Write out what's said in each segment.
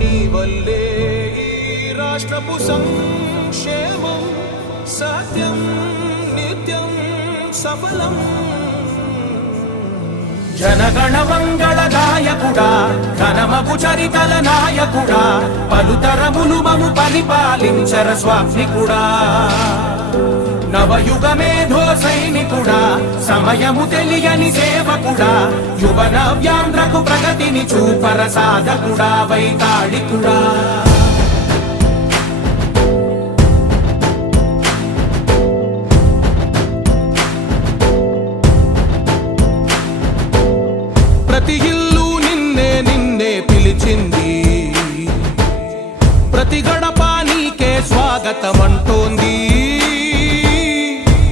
నీ వల్లే ఈ రాష్ట్రపు సంక్షేమం సత్యం నిత్యం సఫలం. జనగణ మంగళ గాయకుడా ఘనమగు చరితల నాయకుడా పలుతరములు మము పరిపాలించర స్వామికుడా. నవయుగ మేధో సైనికుడా సమయము తెలియని సేవకుడా యువ నవ్యాంధ్రకు ప్రగతిని చూపర సాధకుడా వైతాళికుడా. ప్రతి ఇల్లు నిన్నే నిన్నే పిలిచింది, ప్రతి గడప నీకే స్వాగతమంటోంది,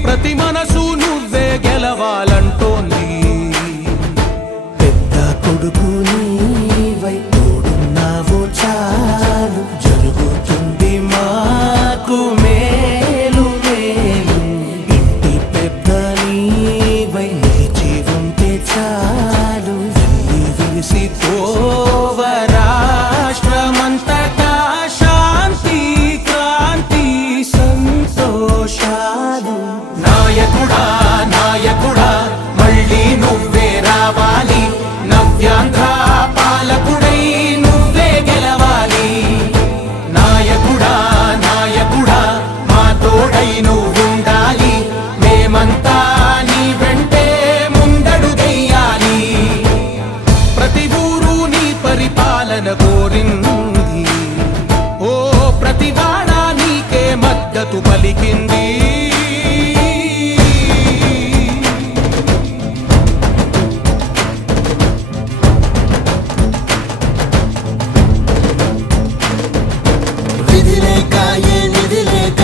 ప్రతి మనసు నువ్వే గెలవాలంటోంది. పెద్ద కొడుకు నీవై తోడున్నావు చాలు జరుగుతుంది మాకు మేలు మేలు. ఇంటి పెద్ద నీవై నిలిచి ఉంటే చాలు వెళ్ళి విరిసిపోవ రాష్ట్రమంతటా శాంతి క్రాంతి సంతోషాలు. నాయకుడా నాయకుడా మళ్ళీ నువ్వే రావాలి, నవ్యాంధ్ర పాలకుడై నువ్వే గెలవాలి. నాయకుడా నాయకుడా మా తోడై నువ్వుండాలి, మేమంతా నీ వెంటే ముందడుగెయ్యాలి. ప్రతి ఊరు నీ పరిపాలన కోరింది, ఓ ప్రతి వాడ నీకే మద్దతు పలికింది. విధి లేక ఏ నిధి లేక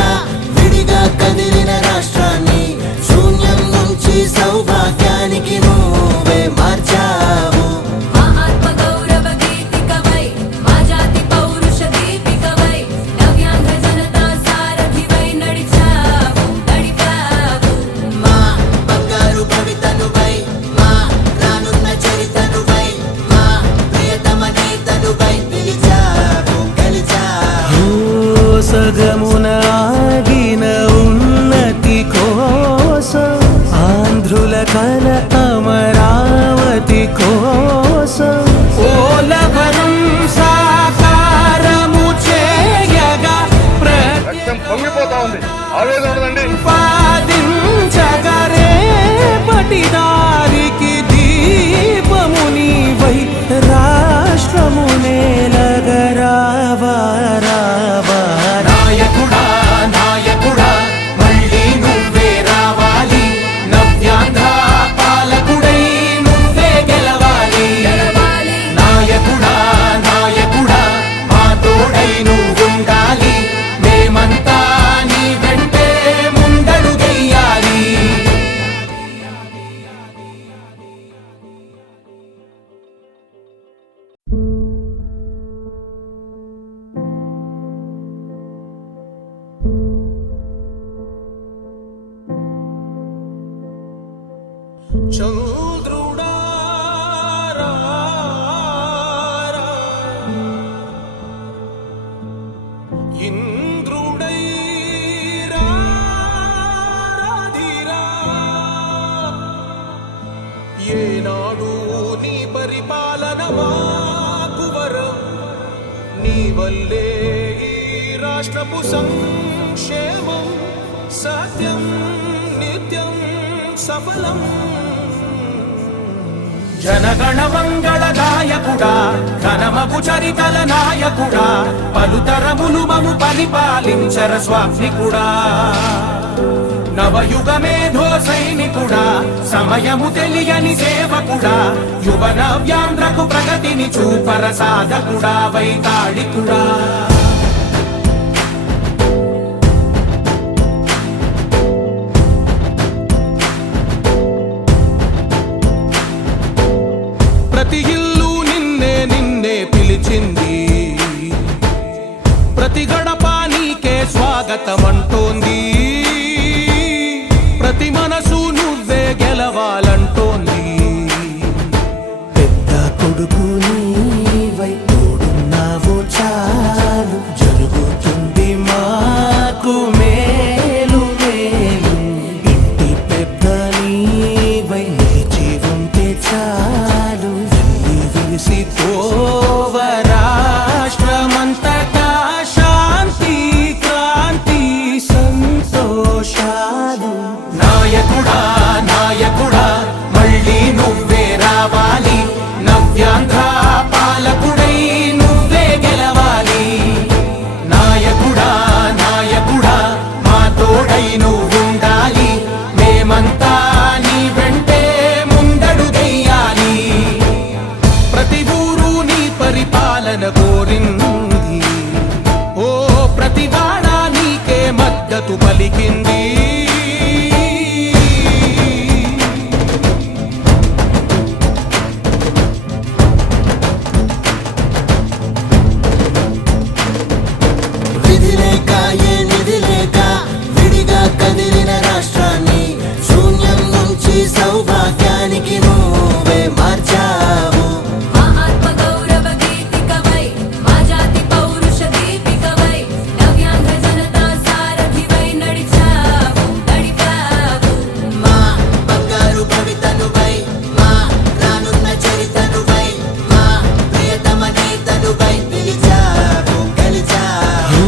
విడిగా కదిలిన రాష్ట్రాన్ని శూన్యం నుంచి సౌభాగ్యానికి నువ్వే మార్చావు. మా ఆత్మ గౌరవ గీతికవై మా జాతి పౌరుష దీపికవై నవ్యాంధ్ర జనతా సారథివై నడిచావు నడిపావు. మా బంగారు భవితనువై మా రానున్న చరితనువై మా ప్రియతమ నేతనువై పిలిచావు గెలిచావు. సగమున ఆగిన ఉన్నతి కోసం ఆంధ్రుల కల అమరావతి కోసం ఓలవరం సాకారము చేయగా రక్తం పొంగిపోతా ఉంది, ఆవేదన ఉండదండి. ప్రతిపాదించగరే పటిదారికి దీపము నీవై రాష్ట్రము నేలగరావా రావా. నాయకుడా నాయకుడా మళ్ళీ నువ్వే రావాలి, నవ్యాంధ్ర పాలకుడై నువ్వే గెలవాలి. నాయకుడా నాయకుడా మా తోడై నువ్వుండాలి, మేమంతా నీ వెంటే ముందడుగెయ్యాలి. చంద్రుడా రా రా, ఇంద్రుడై రాధిరా. ఏనాడు నీ పరిపాలన మాకు వరం, నీ వల్లే ఈ రాష్ట్రపు సంక్షేమం సత్యం నిత్యం సఫలం. జనగణ మంగళ గాయకుడా ఘనమగు చరితల నాయకుడా పలుతరములు మము పరిపాలించర స్వామికుడా. నవయుగ మేధో సైనికుడా సమయము తెలియని సేవకుడా యువ నవ్యాంధ్రకు ప్రగతిని చూపర సాధకుడా వైతాళికుడా. ప్రతి ఇల్లు నిన్నే నిన్నే పిలిచింది, ప్రతి గడప నీకే స్వాగతమంటోంది, ప్రతి మనసు నువ్వే గెలవాలంటోంది. పెద్ద కొడుకు నీవై తోడున్నావు చాలు పోవ రాష్ట్రమంతటా శాంతి క్రాంతి సంతోషాలు. నాయకుడా నాయకుడా మళ్ళీ నువ్వే రావాలి, నవ్యాంధ్ర పాలకుడై నువ్వే గెలవాలి. నాయకుడా నాయకుడా మా తోడై నువ్వుండాలి, మేమంతా నీ వెంటే ముందడుగెయ్యాలి. ప్రతి ఊరు నీ పరిపాలన కోరింది, ఓ ప్రతి వాడ నీకే మద్దతు పలికింది. విధి లేక ఏ నిధి లేక విడిగా కదిలిన రాష్ట్రాన్ని శూన్యం నుంచి సౌభాగ్యానికి నువ్వే మార్చావు. మా ఆత్మ గౌరవ గీతికవై మా జాతి పౌరుష దీపికవై నవ్యాంధ్ర జనతా సారథివై నడిచావు నడిపావు. మా బంగారు భవితనువై మా రానున్న చరితనువై మా ప్రియతమ నేతనువై పిలిచావు గెలిచావు.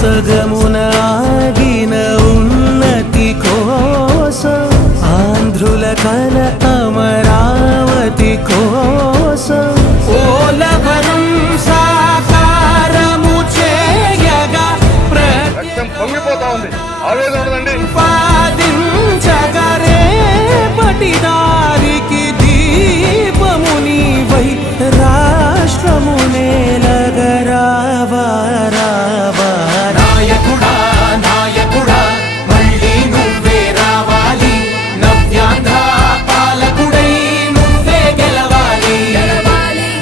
సగమున ఆగిన ఉన్నతి కోసం, ఆంధ్రుల కల అమరావతి కోసం, పోలవరం సాకారము చేయగా రక్తం పొంగిపోతా ఉంది, ఆవేదన ఉండదండి. ప్రతిపాదించగరే పటిదారికి దీపము నీవై రాష్ట్రము నేలగరావా రావా. నాయకుడా నాయకుడా మళ్ళీ నువ్వే రావాలి, నవ్యాంధ్ర పాలకుడై నువ్వే గెలవాలి.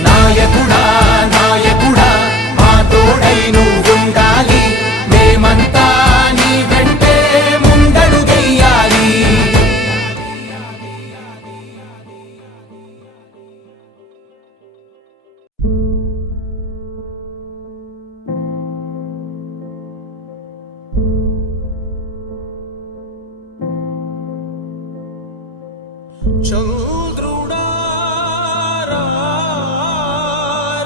నాయకుడా నాయకుడా మా తోడై నువ్వుండాలి, మేమంతా నీ వెంటే ముందడుగెయ్యాలి. చంద్రుడా రా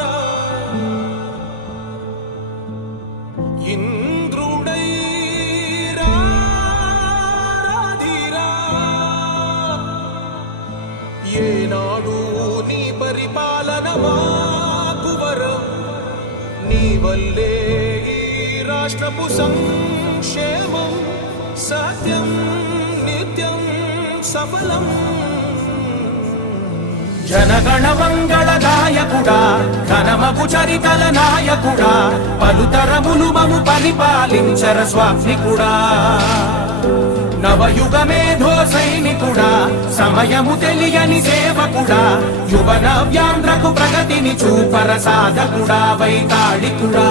రా, ఇంద్రుడై రాధిరా. ఏనాడు నీ పరిపాలన మాకు వరం, నీ వల్లే ఈ రాష్ట్రపు సంక్షేమం సత్యం నిత్యం సఫలం. జనగణ మంగళ గాయకుడా ఘనమగు చరితల నాయకుడా, పలుతరములు మము పరిపాలించర స్వామికుడా. నవయుగ మేధో సైనికుడా సమయము తెలియని సేవకుడా, యువ నవ్యాంధ్రకు ప్రగతిని చూపర సాధకుడా వైతాళికుడా.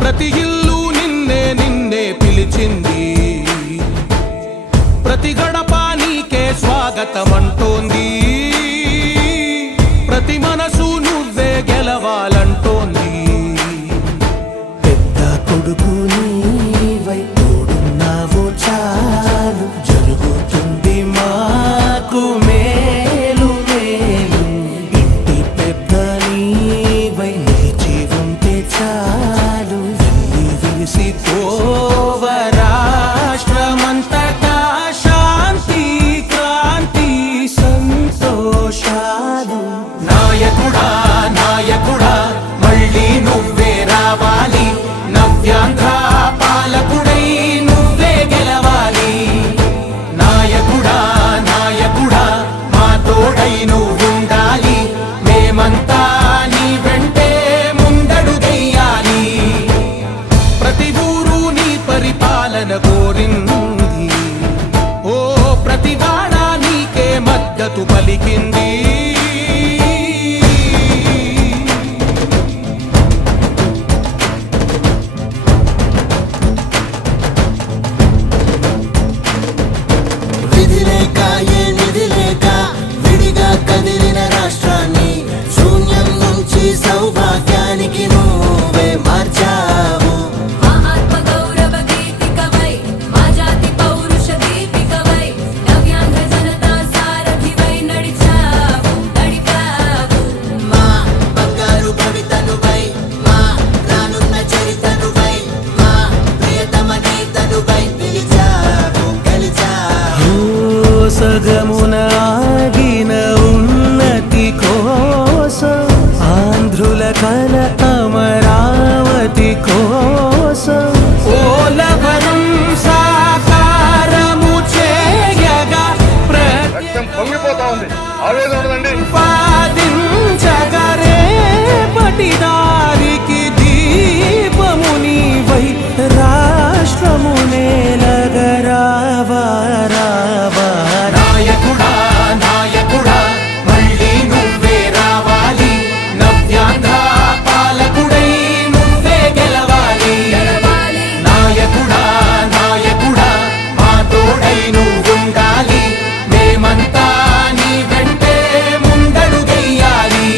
ప్రతి ఇల్లు నిన్నే నిన్నే పిలిచింది, ప్రతి గడప నీకే స్వాగతమంటోంది. ప్రతి మనసు నువ్వే గెలవాలంటోంది. పెద్ద కొడుకు నీవై తోడున్నావు చాలు, జరుగుతుంది మాకు మేలు మేలు. ఇంటి పెద్ద నీవై నిలిచి ఉంటే చాలు, విలిసి పోవ రాష్ట్రమంతటా శాంతి క్రాంతి సంతోషాలు. నాయకుడా నాయకుడా మళ్ళీ నువ్వే రావాలి, నవ్యాంధ్ర పాలకుడై నువ్వే గెలవాలి. నాయకుడా నాయకుడా మా తోడై నువ్వుండాలి, మేమంతా నీ వెంటే ముందడుగెయ్యాలి. ప్రతి ఊరు నీ పరిపాలన కోరింది, ఓ ప్రతి వాడ నీకే మద్దతు పలికింది. విధి లేక ఏ నిధి లేక విడిగా కదిలిన రాష్ట్రాన్ని శూన్యం నుంచి సౌభాగ్యానికి నువ్వే మార్చావు. మా ఆత్మ సొగమున ఆగిన ఉన్నతి కోసం ఆంధ్రుల కల అమరావతి కోసం పోలవరం సాకారము చేయగా రక్తం పొంగిపోతా ఉంది ఆవేదన ఉండదండి ప్రతిపాదించగరే పటిదారికి దీపము నీవై రాష్ట్రము నేలగరావా రావా నాయకుడా నాయకుడా మళ్ళీ నువ్వే రావాలి నవ్యాంధ్ర పాలకుడై నువ్వే గెలవాలి నాయకుడా నాయకుడా మా తోడై నువ్వుండాలి మేమంతా నీ వెంటే ముందడుగెయ్యాలి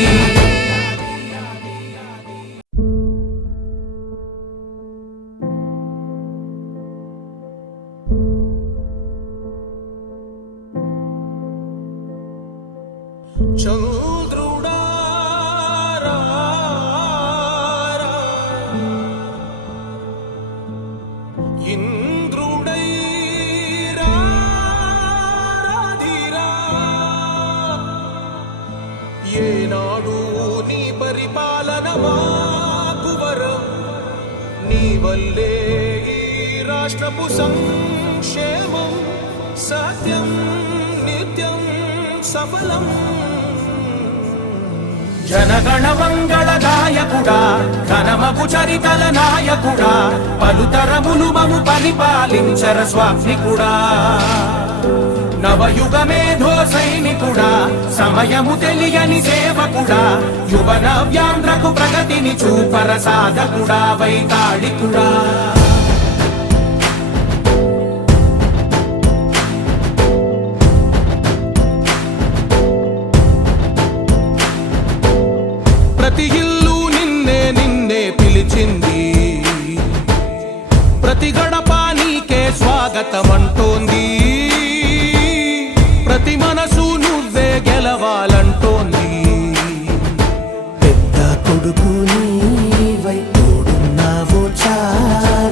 చంద్రుడా ఇంద్రుడై రాధిరా ఏనాడు నీ పరిపాలన మాకు వరం నీ వల్లే ఈ రాష్ట్రపు సంక్షేమం సత్యం నిత్యం సఫలం జనగణ మంగళ గాయకుడా ఘనమగు చరితల నాయకుడా పలుతరములు మము పరిపాలించర స్వామికుడా నవయుగ మేధో సైనికుడా సమయము తెలియని సేవకుడా యువ నవ్యాంధ్రకు ప్రగతిని చూపర సాధకుడా వైతాళికుడా ప్రతి ఇల్లు నిన్నే నిన్నే పిలిచింది ప్రతి గడప నీకే స్వాగతమంట